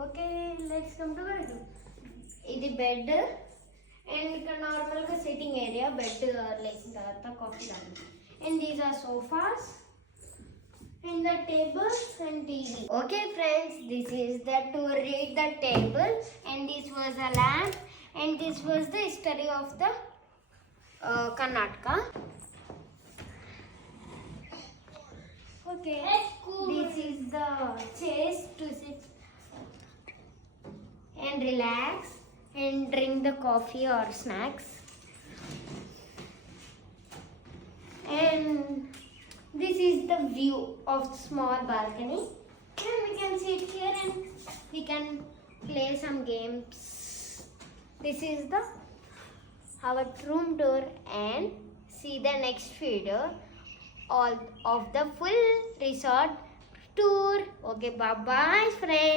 Okay, let's come to bed. ఇది bed and ఇక్కడ normal గా సిట్టింగ్ ఏరియా బెడ్ లేచిన తర్వాత కాఫీ తాగి and these are sofas and the table and TV. Okay friends, this is the to read the table and this was a lamp and this was the history of the Karnataka. Okay, this is the chairs to sit and relax and drink the coffee or snacks. And this is the view of small balcony. And we can sit here and we can play some games. This is the our room tour and see the next video all of the full resort tour. Okay, bye bye friends.